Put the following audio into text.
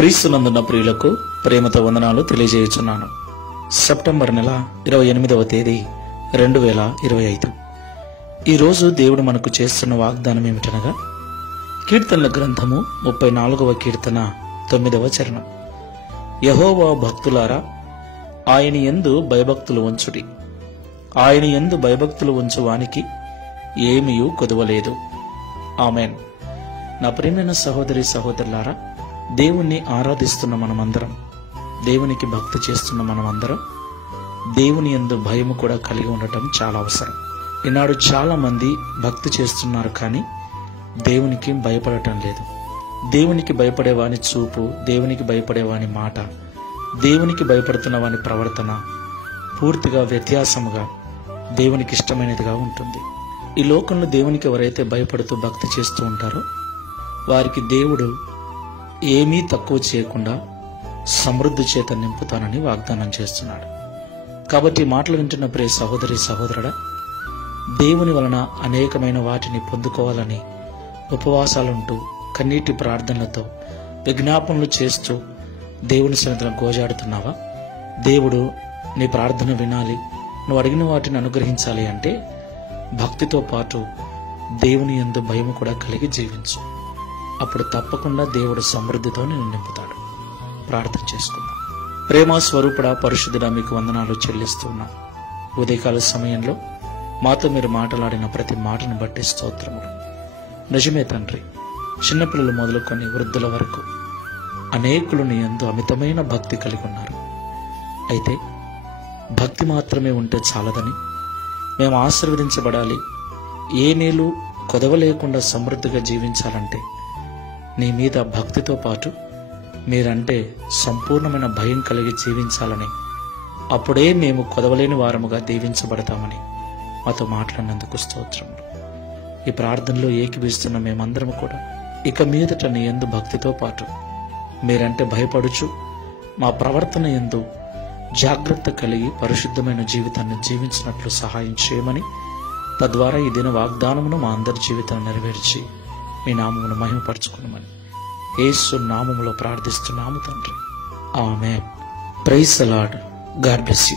క్రీస్తునందున్న ప్రియులకు ప్రేమతో వందనాలు తెలియజేయుచున్నాను. సెప్టెంబర్ నెల 28వ తేదీ 2025. ఈరోజు దేవుడు మనకు చేస్తున్న వాగ్దానం ఏమిటనగా, కీర్తనల గ్రంథము 34వ కీర్తన 9వ చరణం. యెహోవా భక్తులారా, ఆయన యందు భయభక్తులు ఉంచుడి. ఆయన యందు భయభక్తులు ఉంచు వానికి ఏమీయూ కొదవలేదు. ఆమెన్. నా ప్రియమైన సహోదరి సహోదరులారా, దేవుణ్ణి ఆరాధిస్తున్న మనమందరం, దేవునికి భక్తి చేస్తున్న మనమందరం దేవుని యందు భయము కూడా కలిగి ఉండటం చాలా అవసరం. ఈనాడు చాలా మంది భక్తి చేస్తున్నారు, కానీ దేవునికి భయపడటం లేదు. దేవునికి భయపడేవాని చూపు, దేవునికి భయపడేవాని మాట, దేవునికి భయపడుతున్న వాని ప్రవర్తన పూర్తిగా వ్యత్యాసముగా దేవునికి ఇష్టమైనదిగా ఉంటుంది. ఈ లోకంలో దేవునికి ఎవరైతే భయపడుతూ భక్తి చేస్తూ ఉంటారో వారికి దేవుడు ఏమీ తక్కువ చేయకుండా సమృద్ధి చేత నింపుతానని వాగ్దానం చేస్తున్నాడు. కాబట్టి మాటలు వింటున్న ప్రియ సహోదరి సహోదరుడా, దేవుని వలన అనేకమైన వాటిని పొందుకోవాలని ఉపవాసాలుంటూ కన్నీటి ప్రార్థనలతో విజ్ఞాపనలు చేస్తూ దేవుని సన్నిధిలో గోజాడుతున్నావా? దేవుడు నీ ప్రార్థన వినాలి, నువ్వు అడిగిన వాటిని అనుగ్రహించాలి అంటే భక్తితో పాటు దేవుని యందు భయము కూడా కలిగి జీవించు. అప్పుడు తప్పకుండా దేవుడు సమృద్ధితో నిన్ను నింపుతాడు. ప్రార్థన చేసుకుందాం. ప్రేమ స్వరూపుడా, పరిశుద్ధుడా, మీకు వందనాలు చెల్లిస్తున్నాం. ఉదయకాల సమయంలో మాతో మీరు మాట్లాడిన ప్రతి మాటను బట్టి స్తోత్రములు. నిజమే తండ్రి, చిన్నపిల్లలు మొదలుకొని వృద్ధుల వరకు అనేకులు నీ యందు అమితమైన భక్తి కలిగి ఉన్నారు. అయితే భక్తి మాత్రమే ఉంటే చాలదని, మేము ఆశీర్వదించబడాలి, ఏ మేలు కొదవ లేకుండా సమృద్ధిగా జీవించాలంటే నీ మీద భక్తితో పాటు మీరంటే సంపూర్ణమైన భయం కలిగి జీవించాలని, అప్పుడే మేము కొదవలేని వారముగా దీవించబడతామని మాతో మాట్లాడినందుకు స్తోత్రములు. ఈ ప్రార్థనలో ఏకీభవిస్తున్న మేమందరం కూడా ఇక మీదట నీ యందు భక్తితో పాటు మీరంటే భయపడుచు మా ప్రవర్తన యందు జాగ్రత్త కలిగి పరిశుద్ధమైన జీవితాన్ని జీవించినట్లు సహాయం చేయమని, తద్వారా ఈ దిన వాగ్దానమును మా అందరి జీవితాన్ని నెరవేర్చి మీ నామమును మహిమపరచుకునమని యేసు నామములో ప్రార్థిస్తున్నాము తండ్రి. Amen. Praise the Lord. God bless you.